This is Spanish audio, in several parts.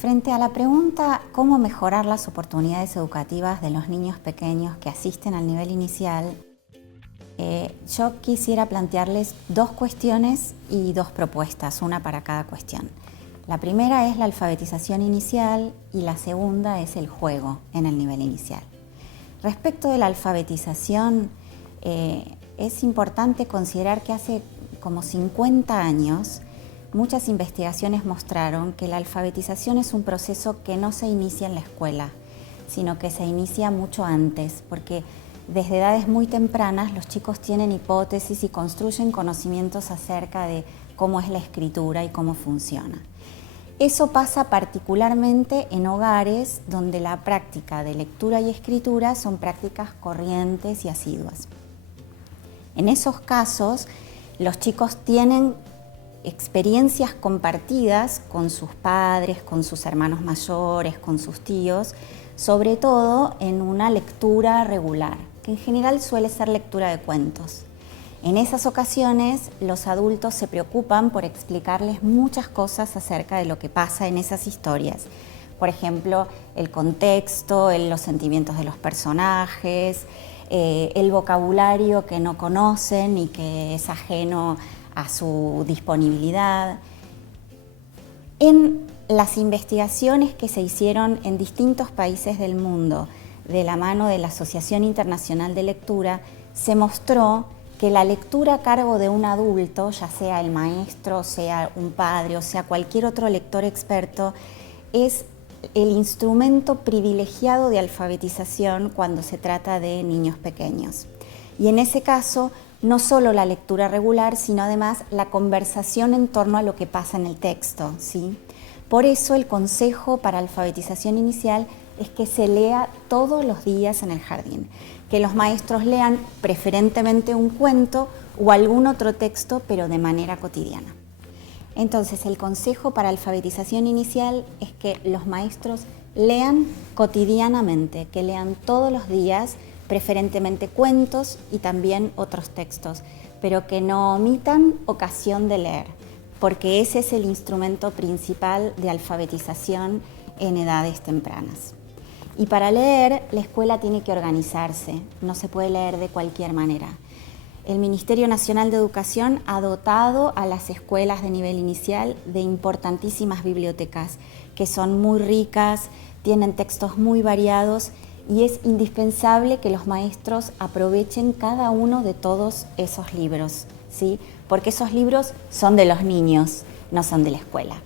Frente a la pregunta ¿cómo mejorar las oportunidades educativas de los niños pequeños que asisten al nivel inicial? Yo quisiera plantearles dos cuestiones y dos propuestas, una para cada cuestión. La primera es la alfabetización inicial y la segunda es el juego en el nivel inicial. Respecto de la alfabetización, es importante considerar que hace como 50 años muchas investigaciones mostraron que la alfabetización es un proceso que no se inicia en la escuela, sino que se inicia mucho antes, porque desde edades muy tempranas los chicos tienen hipótesis y construyen conocimientos acerca de cómo es la escritura y cómo funciona. Eso pasa particularmente en hogares donde la práctica de lectura y escritura son prácticas corrientes y asiduas. En esos casos, los chicos tienen experiencias compartidas con sus padres, con sus hermanos mayores, con sus tíos, sobre todo en una lectura regular, que en general suele ser lectura de cuentos. En esas ocasiones, los adultos se preocupan por explicarles muchas cosas acerca de lo que pasa en esas historias. Por ejemplo, el contexto, los sentimientos de los personajes, el vocabulario que no conocen y que es ajeno a su disponibilidad. En las investigaciones que se hicieron en distintos países del mundo de la mano de la Asociación Internacional de Lectura, se mostró que la lectura a cargo de un adulto, ya sea el maestro, sea un padre o sea cualquier otro lector experto, es el instrumento privilegiado de alfabetización cuando se trata de niños pequeños. Y en ese caso, no solo la lectura regular, sino además la conversación en torno a lo que pasa en el texto, ¿sí? Por eso el consejo para alfabetización inicial es que se lea todos los días en el jardín, que los maestros lean preferentemente un cuento o algún otro texto, pero de manera cotidiana. Entonces, el consejo para alfabetización inicial es que los maestros lean cotidianamente, que lean todos los días, preferentemente cuentos y también otros textos, pero que no omitan ocasión de leer, porque ese es el instrumento principal de alfabetización en edades tempranas. Y para leer, la escuela tiene que organizarse, no se puede leer de cualquier manera. El Ministerio Nacional de Educación ha dotado a las escuelas de nivel inicial de importantísimas bibliotecas que son muy ricas, tienen textos muy variados y es indispensable que los maestros aprovechen cada uno de todos esos libros, ¿sí? Porque esos libros son de los niños, no son de la escuela.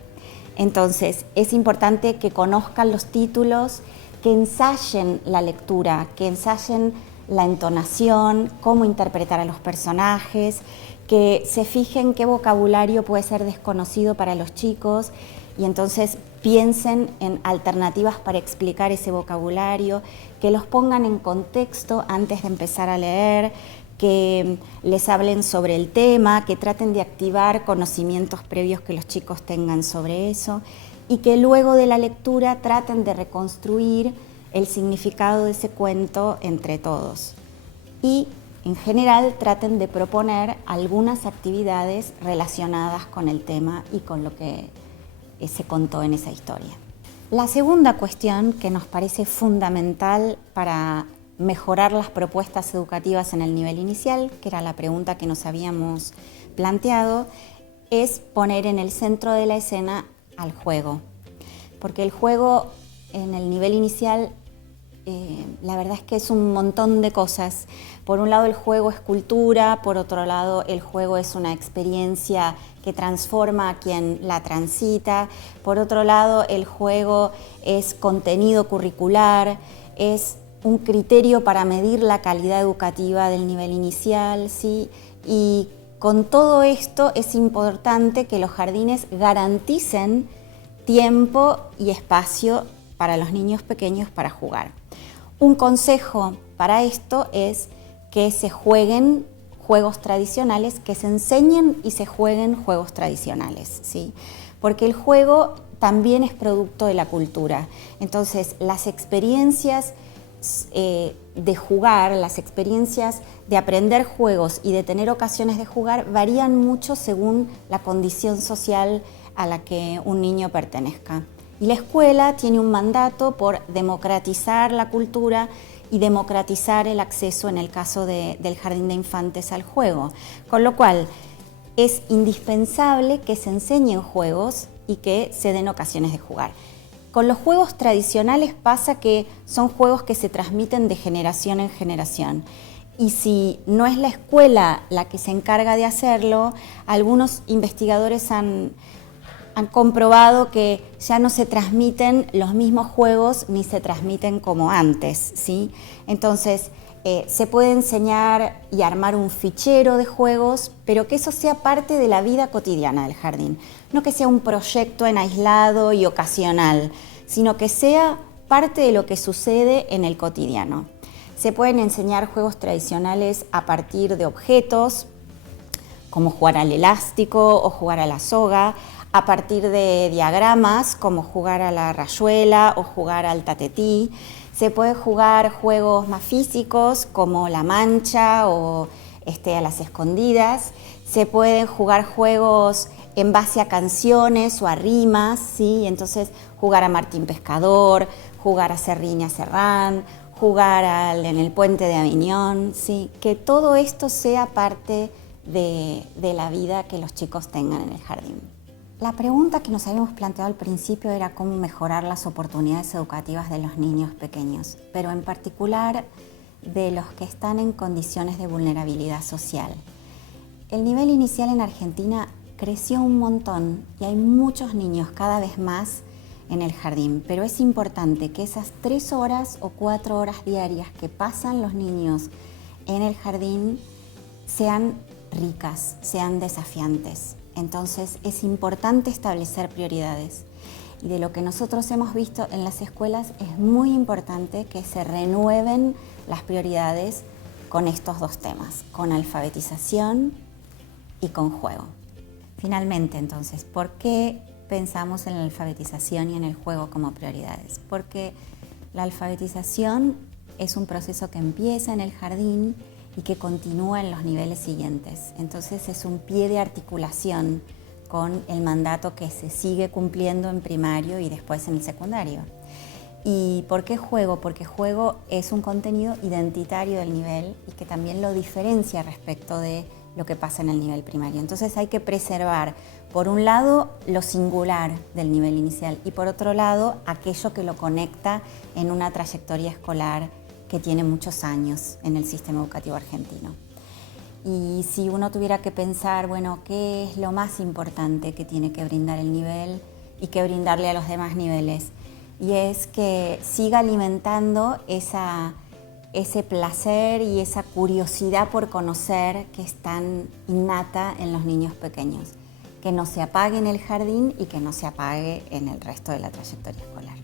Entonces, es importante que conozcan los títulos, que ensayen la lectura, que ensayen la entonación, cómo interpretar a los personajes, que se fijen qué vocabulario puede ser desconocido para los chicos y entonces piensen en alternativas para explicar ese vocabulario, que los pongan en contexto antes de empezar a leer, que les hablen sobre el tema, que traten de activar conocimientos previos que los chicos tengan sobre eso y que luego de la lectura traten de reconstruir el significado de ese cuento entre todos. Y en general traten de proponer algunas actividades relacionadas con el tema y con lo que se contó en esa historia. La segunda cuestión que nos parece fundamental para mejorar las propuestas educativas en el nivel inicial, que era la pregunta que nos habíamos planteado, es poner en el centro de la escena al juego. Porque el juego en el nivel inicial la verdad es que es un montón de cosas. Por un lado el juego es cultura, por otro lado el juego es una experiencia que transforma a quien la transita, por otro lado el juego es contenido curricular, es un criterio para medir la calidad educativa del nivel inicial, ¿sí? Y con todo esto es importante que los jardines garanticen tiempo y espacio para los niños pequeños para jugar. Un consejo para esto es que se jueguen juegos tradicionales, que se enseñen y se jueguen juegos tradicionales, ¿sí? Porque el juego también es producto de la cultura. Entonces, las experiencias de jugar, las experiencias de aprender juegos y de tener ocasiones de jugar varían mucho según la condición social a la que un niño pertenezca. Y la escuela tiene un mandato por democratizar la cultura y democratizar el acceso, en el caso del jardín de infantes, al juego. Con lo cual, es indispensable que se enseñen juegos y que se den ocasiones de jugar. Con los juegos tradicionales pasa que son juegos que se transmiten de generación en generación. Y si no es la escuela la que se encarga de hacerlo, algunos investigadores han comprobado que ya no se transmiten los mismos juegos ni se transmiten como antes, ¿sí? Entonces, se puede enseñar y armar un fichero de juegos, pero que eso sea parte de la vida cotidiana del jardín. No que sea un proyecto en aislado y ocasional, sino que sea parte de lo que sucede en el cotidiano. Se pueden enseñar juegos tradicionales a partir de objetos, como jugar al elástico o jugar a la soga, a partir de diagramas, como jugar a la rayuela o jugar al tatetí. Se puede jugar juegos más físicos, como la mancha o a las escondidas. Se pueden jugar juegos en base a canciones o a rimas, ¿sí? Entonces, jugar a Martín Pescador, jugar a Serrín y a Serrán, jugar en el puente de Aviñón, ¿sí? Que todo esto sea parte de la vida que los chicos tengan en el jardín. La pregunta que nos habíamos planteado al principio era cómo mejorar las oportunidades educativas de los niños pequeños, pero en particular de los que están en condiciones de vulnerabilidad social. El nivel inicial en Argentina creció un montón y hay muchos niños cada vez más en el jardín, pero es importante que esas 3 horas o 4 horas diarias que pasan los niños en el jardín sean ricas, sean desafiantes. Entonces es importante establecer prioridades. Y de lo que nosotros hemos visto en las escuelas es muy importante que se renueven las prioridades con estos 2 temas, con alfabetización y con juego. Finalmente, entonces, ¿por qué pensamos en la alfabetización y en el juego como prioridades? Porque la alfabetización es un proceso que empieza en el jardín y que continúa en los niveles siguientes. Entonces es un pie de articulación con el mandato que se sigue cumpliendo en primario y después en el secundario. ¿Y por qué juego? Porque juego es un contenido identitario del nivel y que también lo diferencia respecto de lo que pasa en el nivel primario. Entonces hay que preservar, por un lado, lo singular del nivel inicial y por otro lado, aquello que lo conecta en una trayectoria escolar que tiene muchos años en el sistema educativo argentino. Y si uno tuviera que pensar, bueno, ¿qué es lo más importante que tiene que brindar el nivel y que brindarle a los demás niveles? Y es que siga alimentando ese placer y esa curiosidad por conocer que es tan innata en los niños pequeños, que no se apague en el jardín y que no se apague en el resto de la trayectoria escolar.